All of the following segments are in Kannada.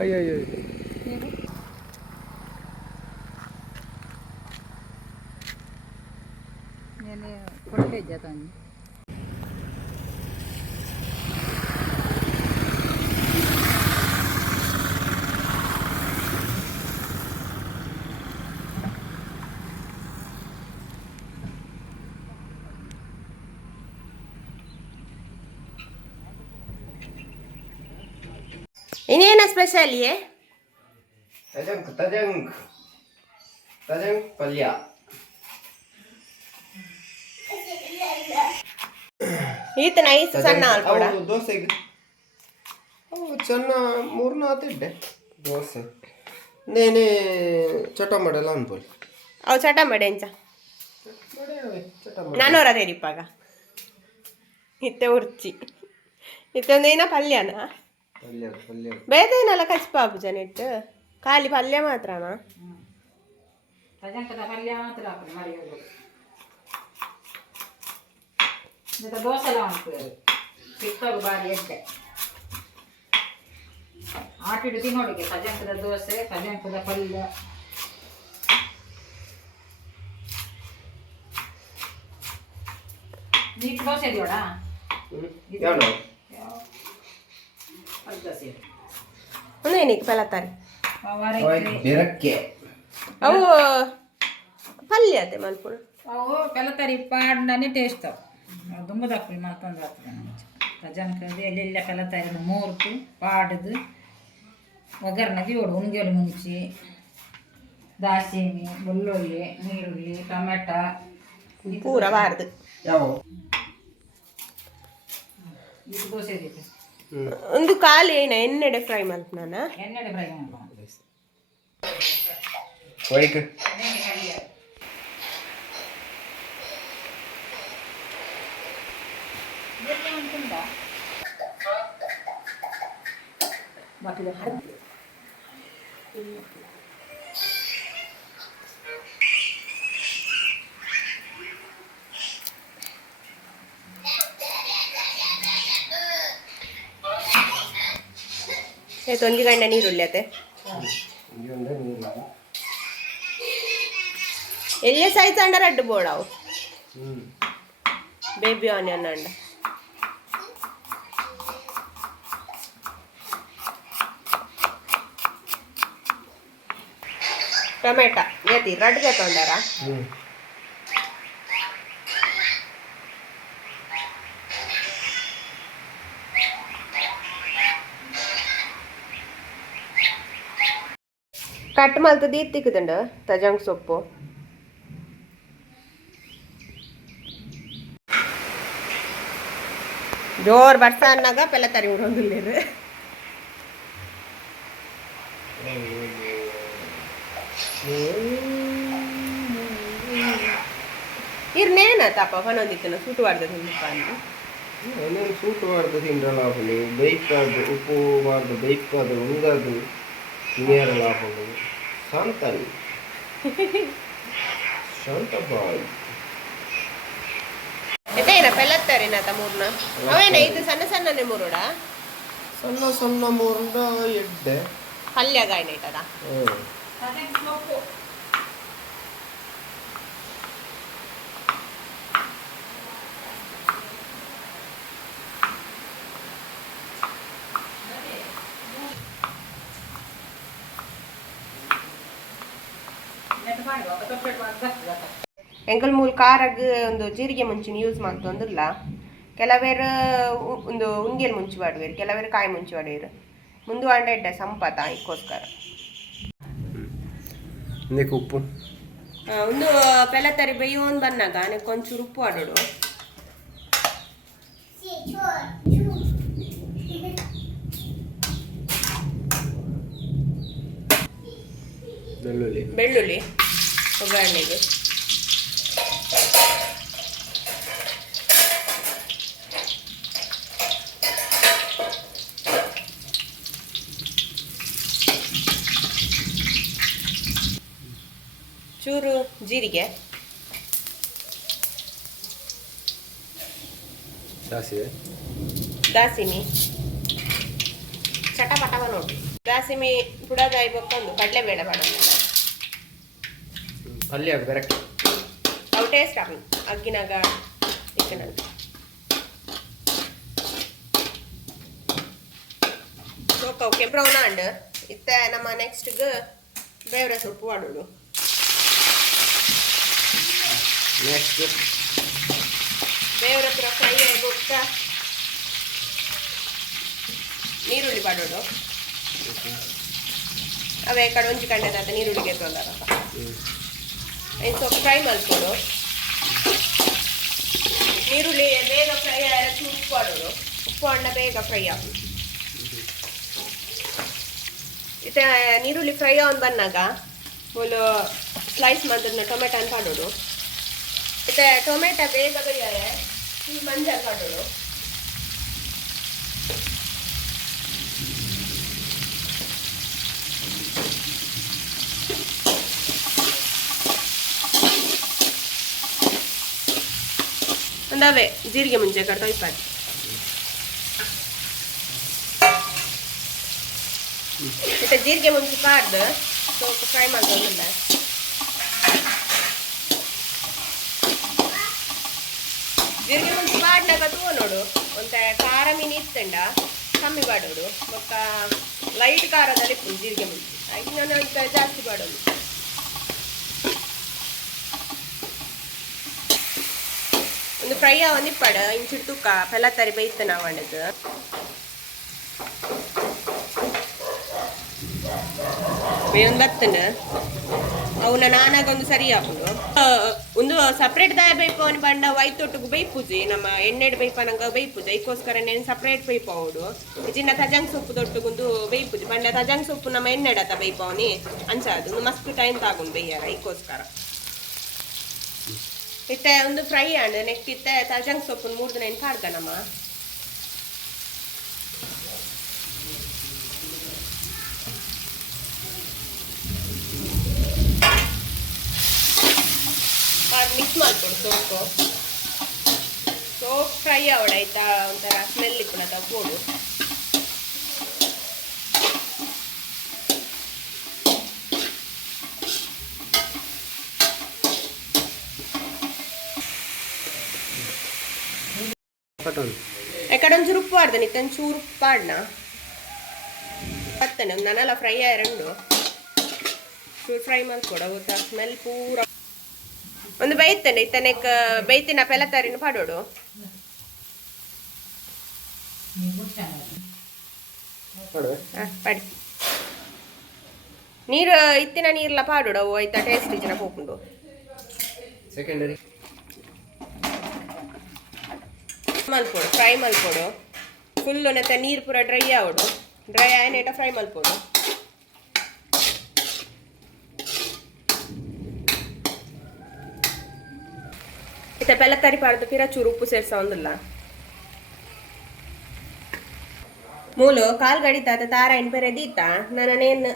అయ్యో అయ్యో నేను కొట్టలేదు జాతాన్ని. ಇನ್ನೇನ ಸ್ಪೆಷಲ್ ಏ ತಜಂಕ್ ತಜಂಕ್. ತಜಂಕ್ ಪಲ್ಯ. ಈತ ನೈಸ್ ಸಣ್ಣ ಅಲ್ಪಡ ಅವು ದೋಸೆಗೆ ಅವು ಚೆನ್ನ ಮೂರ್ನ ಆತಿಡ್ಡೆ ದೋಸೆ. ನೇನೆ ಚಟ ಮಾಡಲ್ಲ ಅನ್ಬೋದು ಅವು ಚಟ ಮಾಡಿ ಮಾಡಿ. ನಾನೂರ ತೆರಿಪಾಗ ಇತ್ತೆ ಉರ್ಚಿ. ಇತ್ತೊಂದೇನ ಪಲ್ಯನ? ಬೇದೇನಲ್ಲ ಕಚ್ಪಾಪು ಜನಿಟ್ಟು ಖಾಲಿ ಪಲ್ಯ ಮಾತ್ರನಾ? ಪಲ್ಯ ಮಾತ್ರ ಹಾಕಿ ಮಾಡಿ ಮತ್ತೆ ದೋಸೆ ಎಲ್ಲ ಮಾಡ್ತಾರೆ ಚಿಕ್ಕದು ಬಾರಿ ಎಡ್ಡೆ. ಆಟಿಡು ಸಜಂಕದ ದೋಸೆ ಸಜಂಕದ ಪಲ್ಯ. ನೀಟ್ ದೋಸೆ ಇದೆಯೋಡ ಸೇರಿ ಒಂದೇನಿಗೆ ಪೆಲತಾರೆ ಬೆರಕ್ಕೆ ಅವು ಪಲ್ಯ ಅದೇ ಮಲ್ಪುಣ ಅವು ಪೆಲತಾರಿ ಪಾಡ್ನೇ ಟೇಸ್ಟ್ ಅವು ದುಂಬದಾಕ್ಲಿ ಮಲ್ಕೊಂಡು ಆಗ್ತದೆ ಜನಕ್ಕೆ ಎಲ್ಲೆಲ್ಲ ಪೆಲತಾರಿ ಮೂರ್ತು ಪಾಡ್ದು ಒಗ್ಗರಣೆಗೆ ಓಡು ಉಣ್ಗೆಲು ಮುಂಚಿ ದಾಸಿಮಿ ಬೆಳ್ಳುಳ್ಳಿ ನೀರುಳ್ಳಿ ಟೊಮೆಟ ಪೂರ ಬಾರದು ಯಾವ ಇದು ದೋಸೆ ಒಂದು ಖಾಲಿ ಏನ ಎಣ್ಣೆಡೆ ಫ್ರೈ ಮಾಡ್ತ ನಾನು. ಎಣ್ಣೆಡೆ ಫ್ರೈ ಮಾಡ್ಕೊಂಡು ವೈಕ್ ಆಯ್ತು ಒಂದು ಗಂಟೆ ನೀರುಳ್ಳಿ ಅತ್ತೆ. ಇದೊಂದೇ ನೀರಿಲ್ಲ ಎಲ್ಲೇ ಸೈಜ್ ಅಂಡ ರೆಡ್ ಬೋರ್ಡ್ ಅವು? ಹ್ಞೂ ಬೇಬಿ ಆನಿಯನ್ ಅಂಡ. ಟೊಮೆಟ ಗತಿ ರಡ್ಗೆ ತೊಂದಾರ ಕಟ್ ಮಲ್ತದ ತಿಕ್ಕದಂಡ? ತಜಂಗ್ ಸೊಪ್ಪು. ಜೋರ್ ಬರ್ಸ ಅನ್ನಾಗ ಪೆಲ್ಲ ತರಿ ಉಡೋದಿಲ್ಲ ಇರ್ನೇನ ತಾಪ ಪನೊಂದಿತ್ತನ ಸೂಟು ಮಾಡ್ದ ಅಂದು. ಅಂದ್ರೆ ಸೂಟ್ ಮಾಡ್ದು ತಿಂಡ್ರಲ್ಲ ಬೈಕ್ ಬೈಕಾದು ಉಪ್ಪು ಮಾಡ್ದು ಬೈಕಾದು ಉಂಗದು ತಿನ್ನಿಯರಲ್ಲ ಹಾಕೊಂಡು ಶಾಂತನಿ ಶಾಂತ ಬಾಯ್ ಎತ್ತೇನ ಪೆಲ್ಲತ್ತರಿ ನಾತ ಮೂರ್ನ. ಅವೇನ ಇದು ಸಣ್ಣ ಸಣ್ಣನೆ ಮೂರುಡ ಸಣ್ಣ ಸಣ್ಣ ಮೂರಿಂದ ಎಡ್ಡೆ. ಪಲ್ಯ ಗಾಯನ ಇಟ್ಟದ ಹ್ಞೂ ಎಂಕಲ್ ಮೂಲ ಕಾರಾಗ ಒಂದು ಜೀರಿಗೆ ಮುಂಚಿನ ಯೂಸ್ ಮಾಡ್ತಂದಿಲ್ಲ ಕೆಲವೇರು ಒಂದು ಉಂಗೇಲ್ ಮುಂಚಿ ಮಾಡುವೆ ಕೆಲವೇರು ಕಾಯಿ ಮುಂಚಿ ಮಾಡುವೆ ಮುಂದೆ ಅಂಡ ಇಡ್ಡ ಸಂಪತ ಇದಕ್ಕೋಸ್ಕರ ಇದಕ್ಕೆ ಉಪ್ಪು. ಒಂದು ಪೆಲ ತರಿ ಬೇಯೋನ್ ಬಂದಾಗ ನೆಕ್ ಒಂಚೂರು ಉಪ್ಪು ಆಡೋಡು ಬೆಳ್ಳುಳ್ಳಿ. ಬೆಳ್ಳುಳ್ಳಿ. ಒಗ್ಗರಣೆಗೆ ಚೂರು ಜೀರಿಗೆ. ದಾಸಿಮಿ. ದಾಸಿನಿ ಚಟಪಟವ ನೋಡಿ ದಾಸಿಮಿ ಪುಡದಾಯಿ ಬೇಡ ಕಡಲೆಬೇಳೆ ಮಾಡೋದು ಪಲ್ಯ ಬೆರಕ್ ಅವು ಟೇಸ್ಟ್ ಹಾಕಿ ಅಕ್ಕಿನಾಗ ಇಕ್ಕಿನಂತ ಸೋಕ ಓಕೆ ಬ್ರೌನ್ ಆಂಡ್ ಇತ್ತ ನಮ್ಮ ನೆಕ್ಸ್ಟ್ಗೆ ಬೇವ್ರೆ ಸೊಪ್ಪು ಮಾಡೋದು. ನೆಕ್ಸ್ಟ್ ಬೇವ್ರ ಹತ್ರ ಫ್ರೈ ಆಗೋಗ್ತ ನೀರುಳ್ಳಿ ಮಾಡೋದು. ಅವೇ ಕಡೆ ಒಂಜಿ ಕಂಡದ ನೀರುಳ್ಳಿಗೆ ತೊಂದರಪ್ಪ ಇದು ಸ್ವಲ್ಪ ಫ್ರೈ ಮಾಡ್ಕೊಡು ನೀರುಳ್ಳಿ ಬೇಗ ಫ್ರೈ ಆಗಿ ಉಪ್ಪು ಮಾಡೋದು ಉಪ್ಪು ಅಣ್ಣ ಬೇಗ ಫ್ರೈ ಆಗಿ. ಇತ್ತ ನೀರುಳ್ಳಿ ಫ್ರೈ ಆನ್ ಬಂದಾಗ ಫುಲ್ ಸ್ಲೈಸ್ ಮಾಡಿದ್ನ ಟೊಮೆಟೊ ಅಂತ ಮಾಡೋದು ಇತ್ತ ಟೊಮೆಟೊ ಬೇಗ ಬೇಯ ಈ ಮಂಜಲ್ ಮಾಡೋದು ಒಂದವೇ ಜೀರಿಗೆ ಮುಂಚೆ ಇಪ್ಪತ್ತು ಮತ್ತೆ ಜೀರಿಗೆ ಮುಂಚೆ ಕಾಡ್ದು ಸ್ವಲ್ಪ ಫ್ರೈ ಮಾಡ್ಕೊಂಡಲ್ಲ ಜೀರಿಗೆ ಮುಂಚೆ ಕಾಡ್ನಾಗ ತಗೋ ನೋಡು. ಒಂತ ಖಾರ ಮೀನು ಇತ್ತಂಡ, ಕಮ್ಮಿ ಮಾಡೋದು. ಮತ್ತ ಲೈಟ್ ಖಾರದಲ್ಲಿ ಜೀರಿಗೆ ಮುಂಚೆ ಅಂತ ಜಾಸ್ತಿ ಮಾಡೋದು. ಒಂದು ಫ್ರೈ ಒಂದು ಪಡ ಇಂಚಿಡ್ ತೂಕ ಫಲ ತರಿ ಬೈತ ನಾವು ಅಣ್ಣದು ಒಂದು ಬತ್ತನ ಅವನ ನಾನಾಗ ಒಂದು ಸರಿ ಆಪುಂಡು ಒಂದು ಸಪ್ರೇಟ್ ದಾಯ ಬೈಪ ಅವನು ಬಂಡ ವೈತೊಟ್ಟಿಗೆ ಬೈಪುಜಿ ನಮ್ಮ ಎಣ್ಣೆಡ್ ಬೈಪನಂಗ ಬೈಪುಜಿ ಅದಕ್ಕೋಸ್ಕರ ನೇನು ಸಪ್ರೇಟ್ ಬೈಪ ಅವಡು ಇಜಿನ ತಜಂಗ್ ಸೊಪ್ಪು ದೊಟ್ಟಗೊಂದು ಬೈಪುಜಿ ಬಂಡ ತಜಂಗ್ ಸೊಪ್ಪು ನಮ್ಮ ಎಣ್ಣೆಡತ ಬೈಪ ಅವನಿ. ಅಂಚಾದು ಮಸ್ತ್ ಟೈಮ್ ತಾಗೊಂಡು ಬೈಯಾರ ಇದಕ್ಕೋಸ್ಕರ ಇತ್ತೆ, ಒಂದು ಫ್ರೈ ಅಂಡ್ ನೆಕ್ಸ್ಟ್ ಇತ್ತೆ ತಾಜಂಗ್ ಸೊಪ್ಪು ಮೂರು ದಿನ ಏನು ಕಾಡ್ಕಣಮ್ಮ ಮಿಕ್ಸ್ ಮಾಡ್ಕೊಡು ಸೋಪು. ಸೋಪ್ ಫ್ರೈ ಆವಡಾಯ್ತಾ, ಒಂಥರ ಸ್ಮೆಲ್ ಇಪ್ಪಣ ತಗೋಡು ಒಂಚೂರು ಉಪ್ಪು ಆಡ್ದೆ ನಿತ್ತ ಒಂಚೂರು ಉಪ್ಪು ಆಡ್ನ ಬತ್ತನೆ ಒಂದು ನನೆಲ್ಲ ಫ್ರೈ ಎರಡು. ಚೂರು ಫ್ರೈ ಮಾಡ್ಕೊಡ ಗೊತ್ತಾ? ಸ್ಮೆಲ್ ಪೂರ ಒಂದು ಬೈತೇನೆ ಇತ್ತನೆಕ್ ಬೈತಿನ ಪೆಲತಾರಿನ ಪಾಡೋಡು. ಪಡಿ. ನೀರು ಇತ್ತಿನ ನೀರ್ಲ ಪಾಡೋಡು ಆಯ್ತಾ ಟೇಸ್ಟ್ ಇಚ್ಚಿನ ಹೋಗ್ಕೊಂಡು. ಸೆಕೆಂಡರಿ ಮಲ್ಪೋಡು, ಫ್ರೈ ಮಲ್ಪೋಡು. ಫುಲ್ಲು ನೆತ್ತ ನೀರು ಪೂರ ಡ್ರೈ ಆವಡು ಡ್ರೈ ಆಯ್ನೇಟ ಫ್ರೈ ಮಲ್ಪೋಡು. ಇತ್ತ ಬೆಲ್ಲತರಿ ಪಾಡ್ದು ಪಿರ ಚೂರು ಉಪ್ಪು ಸೇರ್ಸ ಒಂದಿಲ್ಲ. ಮೂಲು, ಕಾಲ್ ಗಡಿತ ಅದ ತಾರ ಎಣ್ ಬೇರೆ ದೀತ? ನಾನೇನು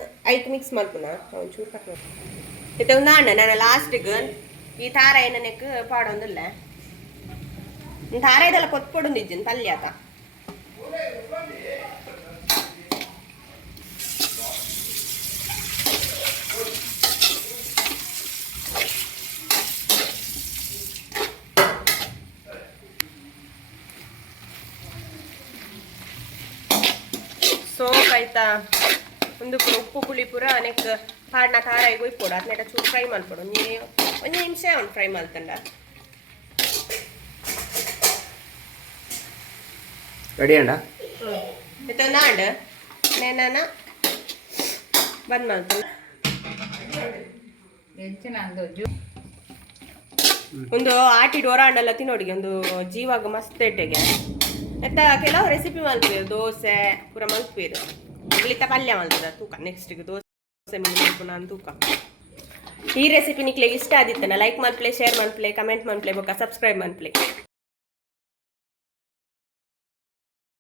ಮಿಕ್ಸ್ ಮಲ್ಪುನ? ಒಂಚೂರು ಕಟ್ ಇತ್ತ ಒಂದು ಅಣ್ಣ ನಾನು ಈ ತಾರ ಏನಕ್ಕೆ ಪಾಡೊಂದಿಲ್ಲ. ತಾರ ಇದೆಲ್ಲ ನಿಜ್ಜಿನ ಪಲ್ಯಾತ ಸೋಪ್ ಆಯ್ತಾ? ಒಂದು ಉಪ್ಪು ಪುಳಿ ಪುರ ಅನೇಕ ಪಾಡ್ನ ಖಾರ ಈಗ ಉಯ್ಪೊಡು ಅದನ್ನೆಟ ಚೂರು ಫ್ರೈ ಮಾಡ್ಕೊಡು. ನೀ ಒಂದು ನಿಮಿಷ ಅವ್ನು ಫ್ರೈ ಮಾಡ್ತಂಡ. ರೆಡಿ ಅಂಡ ಬಂದ್ ಮಾಡ್ತೀನಿ ಒಂದು ಆಟಿ ಡೋರ ಹಣ್ಣೆಲ್ಲ ತಿನ್ನೋಡಿಗೆ ಒಂದು ಜೀವಾಗ ಮಸ್ತ್ ಎಟ್ಟೆಗೆ ಎತ್ತ ಕೆಲವು ರೆಸಿಪಿ ಮಾಡ್ತೀವಿ, ದೋಸೆ, ಪೂರ ಮಲ್ಪೀರು ಇಲ್ಲಿತ ಪಲ್ಯ ಮಾಡ್ತದ ತೂಕ. ನೆಕ್ಸ್ಟ್ ದೋಸೆ ಮಲ್ಪು ನಾನು ತೂಕ. ಈ ರೆಸಿಪಿ ನಿಕ್ಲೆ ಇಷ್ಟ ಆದಿತ್ತನ ಲೈಕ್ ಮಾಡ್ಪ್ಲೆ ಶೇರ್ ಮಾಡ್ಪ್ಲೆ ಕಮೆಂಟ್ ಮಾಡ್ಪ್ಲೆ, ಬೇಕಾ ಸಬ್ಸ್ಕ್ರೈಬ್ ಮಾಡ್ಪ್ಲೆ.